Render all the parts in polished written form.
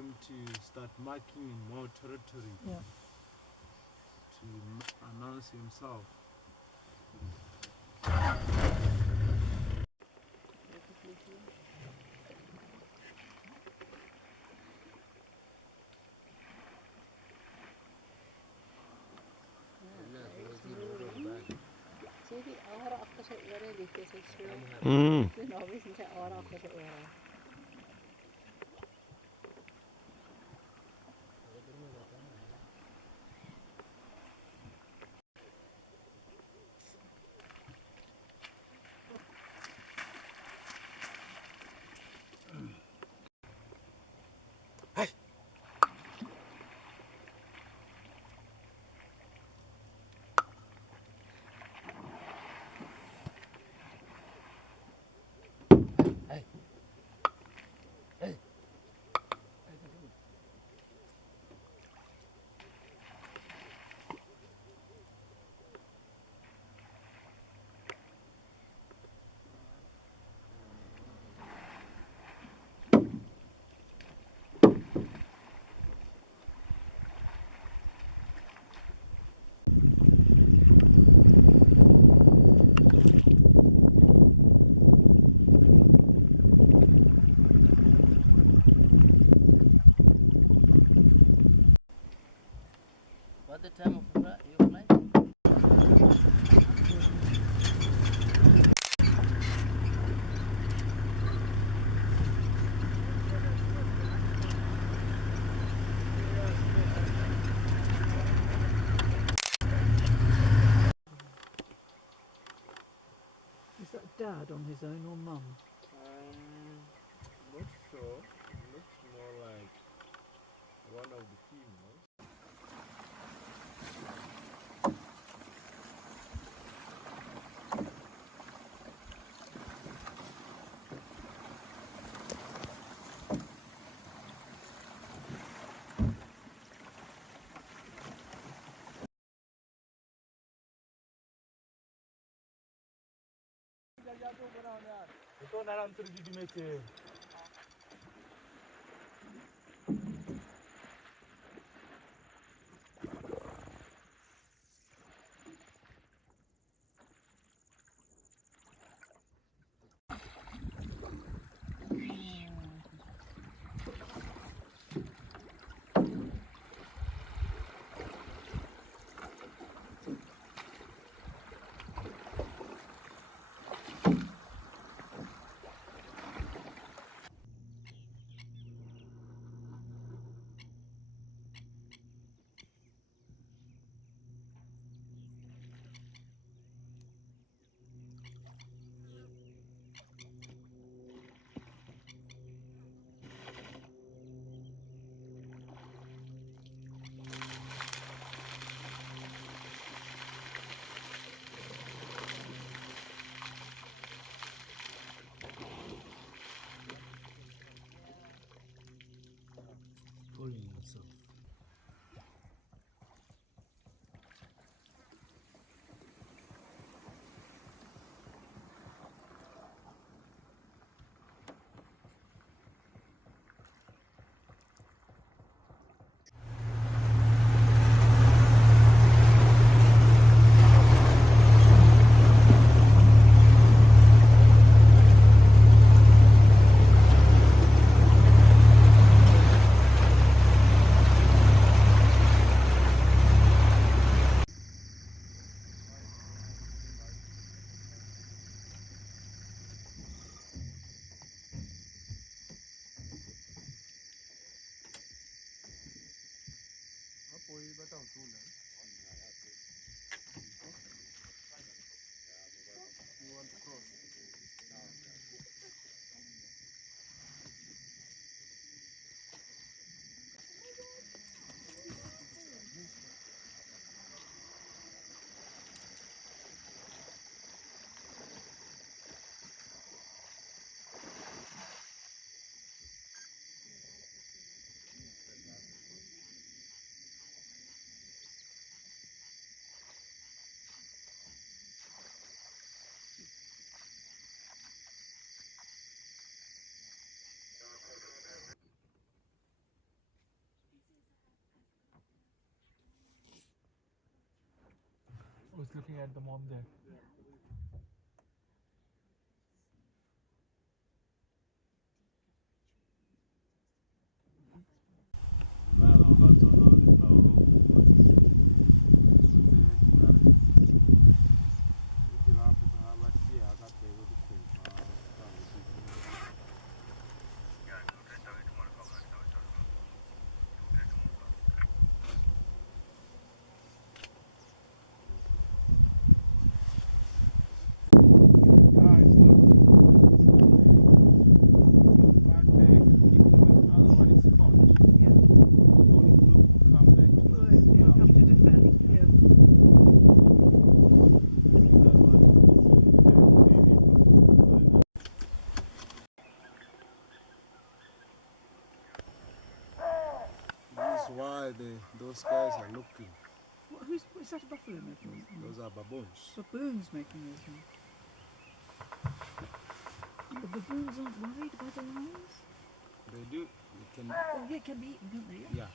him to start marking more territory to announce himself. What the time of your flight? Is that Dad on his own or Mum? Not sure. Looks more like one of the females. Pulling himself. was looking at the mom there. Come to defend. Yeah. This is why those guys are looking. Is that a buffalo making those noises? Those are baboons. Baboons making those noises. The baboons aren't worried by their eyes? They do. You can. Oh, yeah, can be eaten, can't they? Yeah.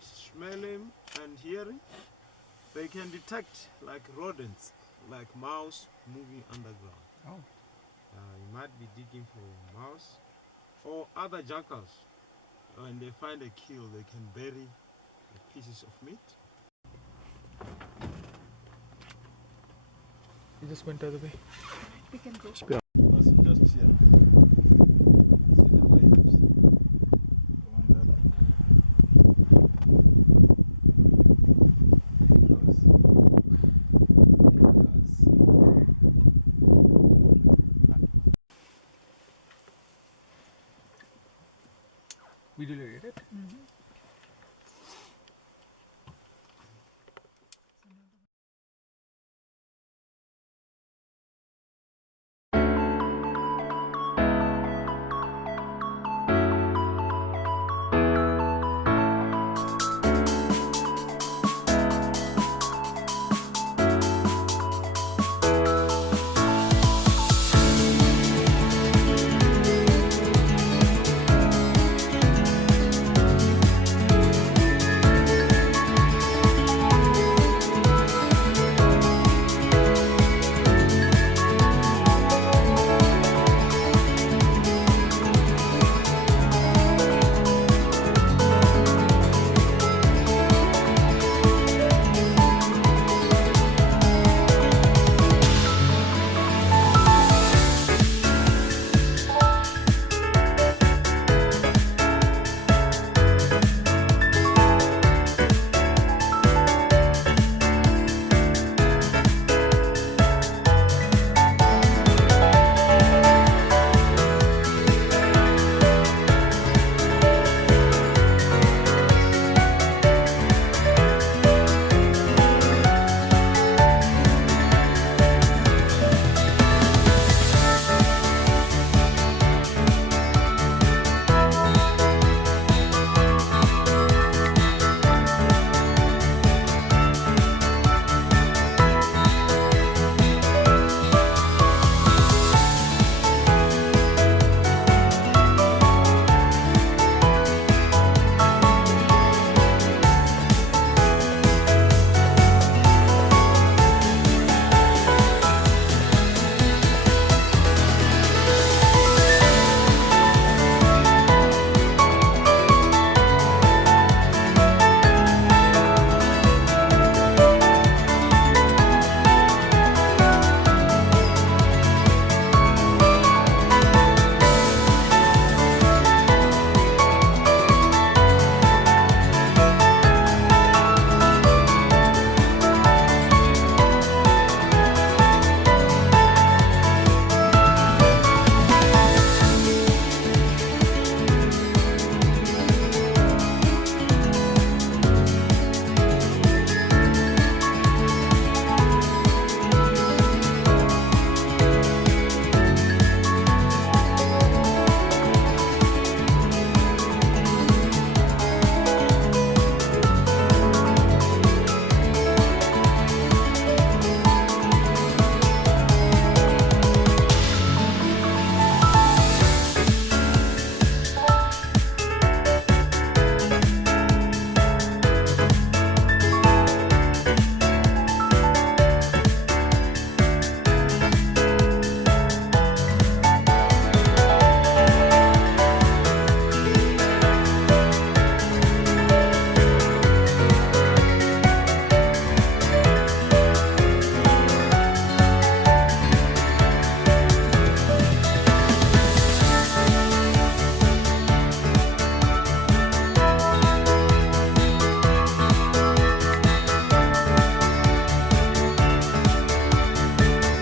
Smelling and hearing, they can detect like rodents, like mouse moving underground. Oh. You might be digging for mouse or other jackals. When they find a kill, they can bury pieces of meat. He just went the other way. We can go.